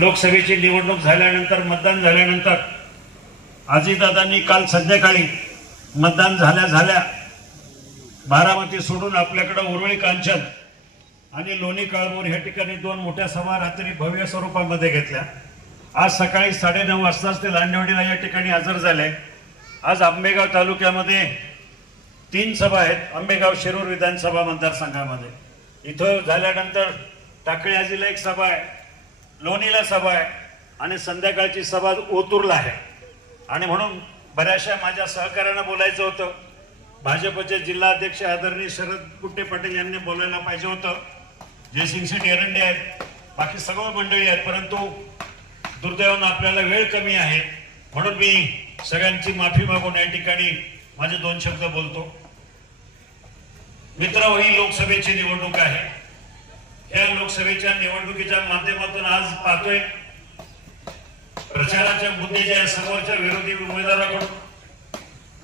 लोकसभेची निवडणूक झाल्यानंतर मतदान झाल्यानंतर अजितदादांनी काल संध्याकाळी मतदान झाल्या झाल्या बारामती सोडून आपल्याकडं उरळी कांचन आणि लोणी काळमोर ह्या ठिकाणी दोन मोठ्या सभा रात्री भव्य स्वरूपामध्ये घेतल्या. आज सकाळी साडेनऊ वाजताच ते लांडेवाडीला या ठिकाणी हजर झाले. आज आंबेगाव तालुक्यामध्ये तीन सभा आहेत आंबेगाव शिरूर विधानसभा मतदारसंघामध्ये. इथं झाल्यानंतर टाकळी आजीला एक सभा आहे. लोणीला सभा आहे आणि संध्याकाळची सभा ओतूरला आहे. आणि म्हणून बऱ्याचशा माझ्या सहकाऱ्यांना बोलायचं होतं. भाजपचे जिल्हाध्यक्ष आदरणीय शरद कुट्टे पाटील यांनी बोलायला पाहिजे होतं. जयसिंग एरंडे आहेत. बाकी सर्व मंडळी आहेत परंतु दुर्दैवानं आपल्याला वेळ कमी आहे. म्हणून मी सगळ्यांची माफी मागून या ठिकाणी माझे दोन शब्द बोलतो. मित्र ही लोकसभेची निवडणूक आहे. या लोकसभेच्या निवडणुकीच्या माध्यमातून आज पाहतोय प्रचाराच्या मुद्द्याच्या समोरच्या विरोधी उमेदवाराकडून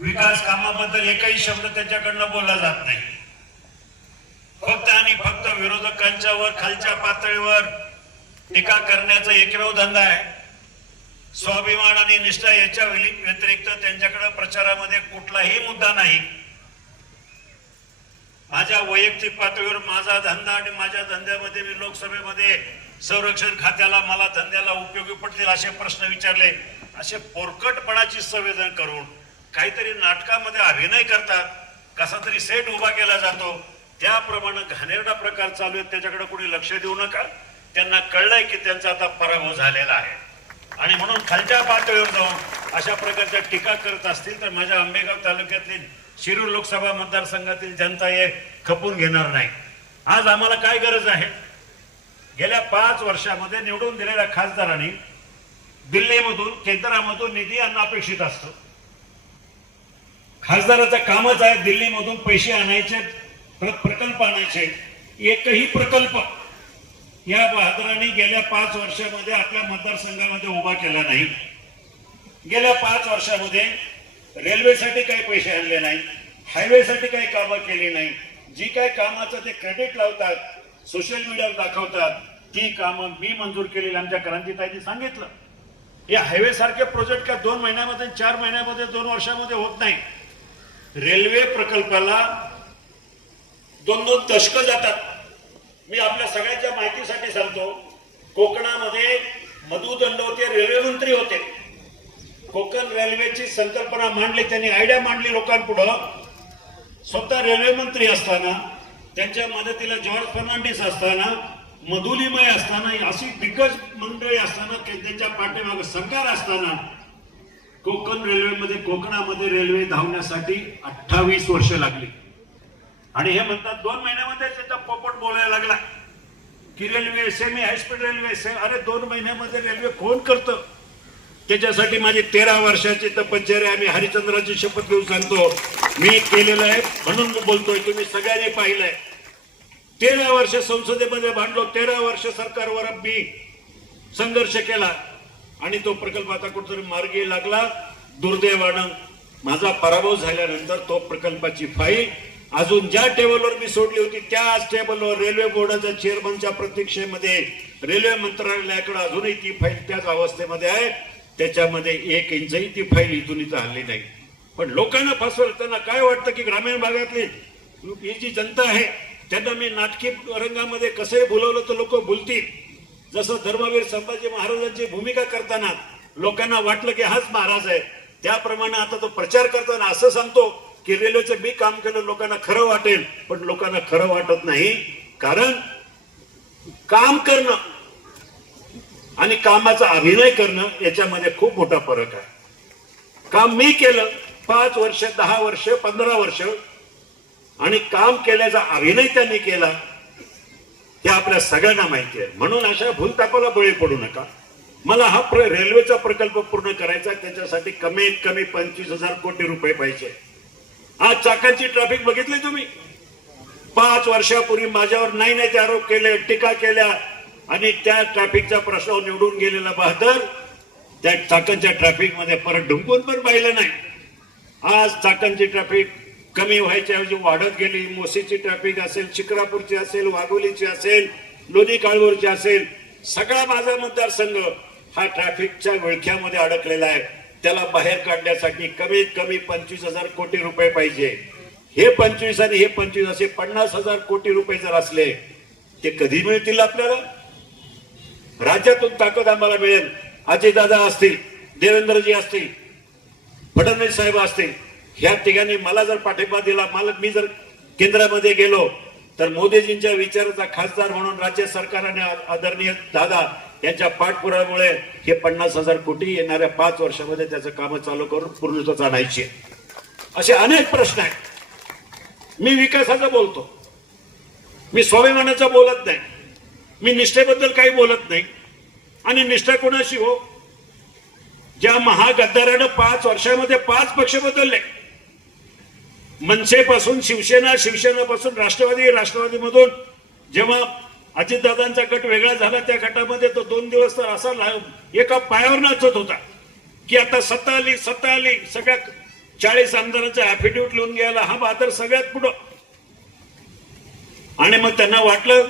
विकास कामाबद्दल एकही शब्द त्याच्याकडनं बोलला जात नाही. फक्त आणि फक्त विरोधकांच्या वर खालच्या पातळीवर टीका करण्याचा एकमेव धंदा आहे. स्वाभिमान आणि निष्ठा याच्या व्यतिरिक्त त्यांच्याकडे प्रचारामध्ये कुठलाही मुद्दा नाही. माझ्या वैयक्तिक पातळीवर माझा धंदा आणि माझ्या धंद्यामध्ये मी लोकसभेमध्ये संरक्षण खात्याला मला धंद्याला उपयोगी पडतील असे प्रश्न विचारले. असे पोरकटपणाची संवेदन करून काहीतरी नाटकामध्ये अभिनय करतात. कसा तरी सेट उभा केला जातो. त्याप्रमाणे घाणेरडा प्रकार चालू आहे त्याच्याकडे कोणी लक्ष देऊ नका. त्यांना कळलंय की त्यांचा आता पराभव झालेला आहे. आणि म्हणून खालच्या पातळीवर जाऊन अशा प्रकारच्या टीका करत असतील तर माझ्या आंबेगाव तालुक्यातील शिरूर लोकसभा मतदारसंघातील जनता हे खपून घेणार नाही. आज आम्हाला काय गरज आहे? गेल्या पाच वर्षामध्ये निवडून दिलेल्या खासदारांनी दिल्लीमधून केंद्रामधून निधी आणणं अपेक्षित असतं. खासदाराचं कामच आहे दिल्लीमधून पैसे आणायचे प्रकल्प आणायचे. एकही प्रकल्प या बहादरांनी गेल्या पाच वर्षामध्ये आपल्या मतदारसंघामध्ये उभा केला नाही. गेल्या पाच वर्षामध्ये रेल्वेसाठी काही पैसे आणले नाही हायवेसाठी काही कामं केली नाही जी काही कामाचं ते क्रेडिट लावतात सोशल मीडियावर दाखवतात ती कामं मी मंजूर केलेली आमच्या क्रांतीताईंनी सांगितलं. या हायवे सारखे प्रोजेक्ट का दोन महिन्यामध्ये चार महिन्यामध्ये दोन वर्षामध्ये होत नाही. रेल्वे प्रकल्पाला दोन दोन दशकं जातात. मी आपल्या सगळ्यांच्या माहितीसाठी सांगतो कोकणामध्ये मधु दंडवते रेल्वे मंत्री होते. कोकण रेल्वेची संकल्पना मांडली त्यांनी आयडिया मांडली लोकांपुढं. स्वतः रेल्वे मंत्री असताना त्यांच्या मदतीला जॉर्ज फर्नांडिस असताना मधुलिमय असताना अशी दिग्गज मंडळी असताना की त्यांच्या पाठीमागे सरकार असताना कोकण रेल्वेमध्ये कोकणामध्ये रेल्वे धावण्यासाठी अठ्ठावीस वर्ष लागली. आणि हे म्हणतात दोन महिन्यामध्ये त्याचा पोपट बोलायला लागला. की railway semi high speed railway से अरे दोन महिन्यामध्ये रेल्वे कोण करतं? त्याच्यासाठी माझी तेरा वर्षाची तपश्चर्या आम्ही हरिचंद्राची शपथ घेऊन सांगतो. मी केलेलं आहे म्हणून मी बोलतोय तुम्ही सगळ्यांनी पाहिलंय. तेरा वर्ष संसदेमध्ये भांडलो तेरा वर्ष सरकारवर मी संघर्ष केला. आणि तो प्रकल्प आता कुठेतरी मार्गी लागला. दुर्दैवानं माझा पराभव झाल्यानंतर तो प्रकल्पाची फाईल अजून ज्या टेबलवर मी सोडली होती त्याच टेबलवर रेल्वे बोर्डाच्या चेअरमनच्या प्रतीक्षेमध्ये रेल्वे मंत्रालयाकडे अजूनही ती फाईल त्याच अवस्थेमध्ये आहे. त्याच्यामध्ये एक इंचही ती फाईल इथून इथं हल्ली नाही. पण लोकांना फसवलं त्यांना काय वाटतं की ग्रामीण भागातली ही जी जनता आहे त्यांना मी नाटकी रंगामध्ये कसंही बोलवलं तर लोक बोलतील. जसं धर्मवीर संभाजी महाराजांची भूमिका करताना लोकांना वाटलं की हाच महाराज आहे. त्याप्रमाणे आता तो प्रचार करताना असं सांगतो की रेल्वेचं मी काम केलं लोकांना खरं वाटेल पण लोकांना खरं वाटत नाही. कारण काम करणं आणि कामाचा अभिनय करणं याच्यामध्ये खूप मोठा फरक आहे. काम मी केलं पाच वर्ष दहा वर्ष पंधरा वर्ष आणि काम केल्याचा अभिनय त्यांनी केला हे आपल्या सगळ्यांना माहिती आहे. म्हणून अशा भूलतापाला बळी पडू नका. मला हा प्र रेल्वेचा प्रकल्प पूर्ण करायचा त्याच्यासाठी कमीत कमी पंचवीस हजार कोटी रुपये पाहिजे. आज चाकांची ट्रॅफिक बघितली तुम्ही? पाच वर्षापूर्वी माझ्यावर नाही नाही ते आरोप केले टीका केल्या आणि त्या ट्रॅफिकचा प्रश्नावर निवडून गेलेला बहादर त्या चाकांच्या ट्रॅफिकमध्ये परत ढुंकून पण पाहिलं नाही. आज चाकांची ट्रॅफिक कमी व्हायच्या ऐवजी वाढत गेली. मोसीची ट्रॅफिक असेल शिक्रापूरची असेल वाघोलीची असेल लोणी काळवरची असेल सगळा माझा मतदारसंघ हा ट्रॅफिकच्या विळख्यामध्ये अडकलेला आहे. त्याला बाहेर काढण्यासाठी कमीत कमी पंचवीस हजार कोटी रुपये पाहिजे. हे पंचवीस आणि हे पंचवीस असे पन्नास हजार कोटी रुपये जर असले ते कधी मिळतील आपल्याला? राज्यातून ताकद आम्हाला मिळेल. अजितदादा असतील देवेंद्रजी असतील फडणवीस साहेब असतील ह्या ठिकाणी मला जर पाठिंबा दिला मला मी जर केंद्रामध्ये गेलो तर मोदीजींच्या विचाराचा खासदार म्हणून राज्य सरकारने आदरणीय दादा यांच्या पाठपुरामुळे हे पन्नास हजार कोटी येणाऱ्या पाच वर्षामध्ये त्याचं काम चालू करून पूर्णत्वाच आणायची असे अनेक प्रश्न आहेत. मी विकासाचा बोलतो. मी स्वाभिमानाचा बोलत नाही. मी निष्ठेबद्दल काही बोलत नाही. आणि निष्ठा कोणाशी हो? ज्या महागद्दारानं पाच वर्षामध्ये पाच पक्ष बदलले. मनसेपासून शिवसेना शिवसेनापासून राष्ट्रवादी राष्ट्रवादीमधून जेव्हा अजितदादांचा गट वेगळा झाला त्या गटामध्ये तो दोन दिवस तर असा एका पायावर नाचत होता. की आता सत्ता आली सत्ता आली सगळ्या चाळीस आमदारांचा ऍफिडेव्हिट लिहून घ्यायला हा बहादर सगळ्यात पुढं. आणि मग त्यांना वाटलं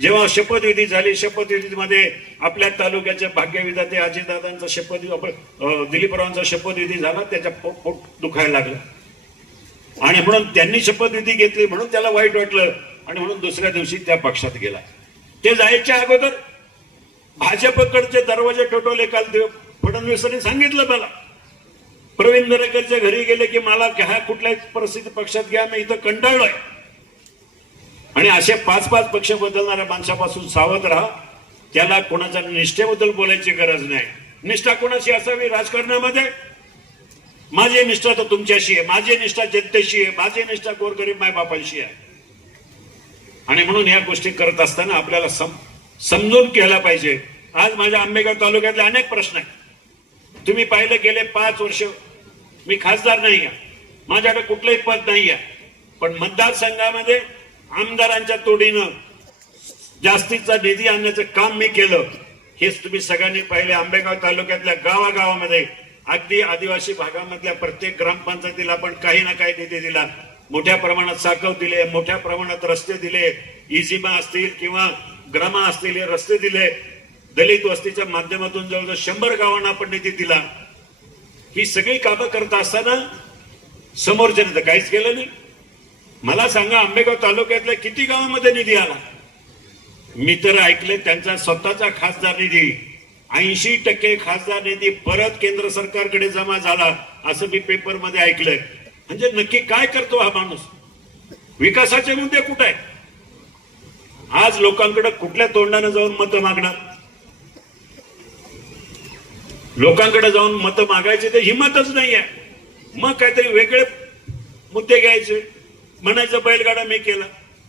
जेव्हा शपथविधी झाली शपथविधीमध्ये आपल्या तालुक्याचे भाग्यविधाते अजितदादांचा शपथ अं, दिलीपरावांचा शपथविधी झाला त्याच्या पोट दुखायला लागलं. आणि म्हणून त्यांनी शपथविधी घेतली म्हणून त्याला वाईट वाटलं आणि म्हणून दुसऱ्या दिवशी त्या पक्षात गेला. ते जायच्या अगोदर भाजपकडचे दरवाजे ठोठवले काल फडणवीसांनी सांगितलं मला प्रवीण दरेकरच्या घरी गेले की मला ह्या कुठल्याच परिस्थिती पक्षात घ्या मी इथं कंटाळलोय. आणि असे पाच पाच पक्ष बदलणाऱ्या माणसापासून सावध राहा. त्याला कोणाच्या निष्ठेबद्दल बोलायची गरज नाही. निष्ठा कोणाशी असावी? राजकारणामध्ये? माझी निष्ठा तर तुमच्याशी आहे. माझी निष्ठा जनतेशी आहे. माझी निष्ठा गोरगरीब मायबापांशी आहे. आणि म्हणून ह्या गोष्टी करत असताना आपल्याला सम समजून केला पाहिजे. आज माझ्या आंबेगाव तालुक्यातले अनेक प्रश्न आहेत. तुम्ही पाहिलं गेले पाच वर्ष मी खासदार नाही आहे माझ्याकडे कुठलंही पद नाही आहे पण मतदारसंघामध्ये आमदारांच्या तोडीनं जास्तीचा निधी आणण्याचं काम मी केलं. हेच तुम्ही सगळ्यांनी पाहिले. आंबेगाव तालुक्यातल्या गावागावामध्ये अगदी आदिवासी भागामधल्या प्रत्येक ग्रामपंचायतीला आपण काही ना काही निधी दिला. मोठ्या प्रमाणात साकव दिले मोठ्या प्रमाणात रस्ते दिले. इजिमा असतील किंवा ग्रामा असतील हे रस्ते दिले. दलित वस्तीच्या माध्यमातून जवळजवळ शंभर गावांना आपण निधी दिला. ही सगळी कामं करत असताना समोर तर काहीच केलं नाही. मला सांगा आंबेगाव तालुक्यातल्या किती गावामध्ये निधी आला? मी तर ऐकले त्यांचा स्वतःचा खासदार निधी. ऐंशी टक्के खासदार निधी परत केंद्र सरकारकडे जमा झाला असं मी पेपरमध्ये ऐकलंय. म्हणजे नक्की काय करतो हा माणूस? विकासाचे मुद्दे कुठे आहेत? आज लोकांकडे कुठल्या तोंडाने जाऊन मतं मागणार? लोकांकडे जाऊन मतं मागायची तर हिंमतच नाही आहे मग काहीतरी वेगळे मुद्दे घ्यायचे. म्हणायचं बैलगाडा मी केला.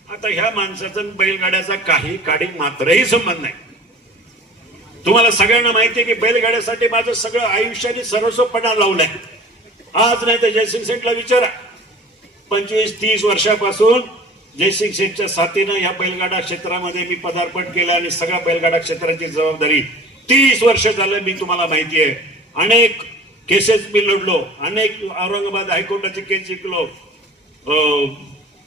आता ह्या माणसाचा बैलगाड्याचा काही काडी मात्रही संबंध नाही. तुम्हाला सगळ्यांना माहिती आहे की बैलगाड्यासाठी माझं सगळं आयुष्याने सर्वस्वपणा लावलंय. आज नाही तर जयसिंग सेठला विचारा. पंचवीस तीस वर्षापासून जयसिंग सेठच्या साथीनं ह्या बैलगाडा क्षेत्रामध्ये मी पदार्पण केलं आणि सगळ्या बैलगाडा क्षेत्राची जबाबदारी तीस वर्ष झालं मी तुम्हाला माहिती आहे. अनेक केसेस मी लढलो. अनेक औरंगाबाद हायकोर्टाचे केस जिंकलो.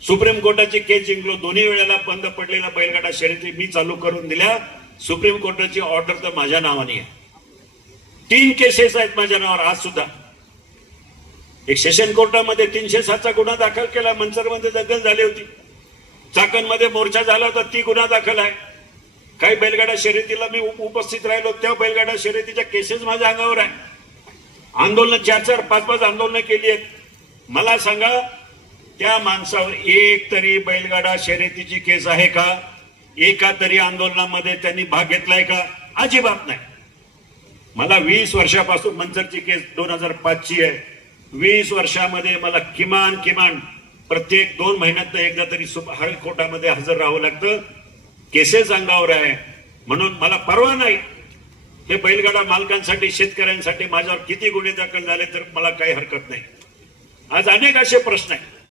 सुप्रीम कोर्टाची केस जिंकलो. दोन्ही वेळेला बंद पडलेल्या बैलगाडा शर्यती मी चालू करून दिल्या. सुप्रीम कोर्टाची ऑर्डर तर माझ्या नावाने आहे. तीन केसेस आहेत माझ्या नावावर आज सुद्धा. एक सेशन कोर्टामध्ये तीनशे सातचा गुन्हा दाखल केला. मंचरमध्ये दखल झाली होती. चाकणमध्ये मोर्चा झाला होता ती गुन्हा दाखल आहे. काही बैलगाडा शर्यतीला मी उपस्थित राहिलो. त्या बैलगाडा शर्यतीच्या केसेस माझ्या अंगावर आहे. आंदोलन चार चार पाच पाच आंदोलनं केली आहेत. मला सांगा त्या माणसावर एक तरी बैलगाडा शर्यतीची केस आहे का? एका तरी आंदोलनामध्ये त्यांनी भाग घेतलाय का? अजिबात नाही. मला वीस वर्षापासून मंचरची केस दोन हजार पाचची आहे. वीस वर्षामध्ये मला किमान किमान प्रत्येक दोन महिन्यात एकदा तरी सुप- हायकोर्टामध्ये हजर राहावं लागतं. केसेस अंगावर आहे. म्हणून मला परवा नाही. हे बैलगाडा मालकांसाठी शेतकऱ्यांसाठी माझ्यावर किती गुन्हे दाखल झाले तर मला काही हरकत नाही. आज अनेक असे प्रश्न आहेत.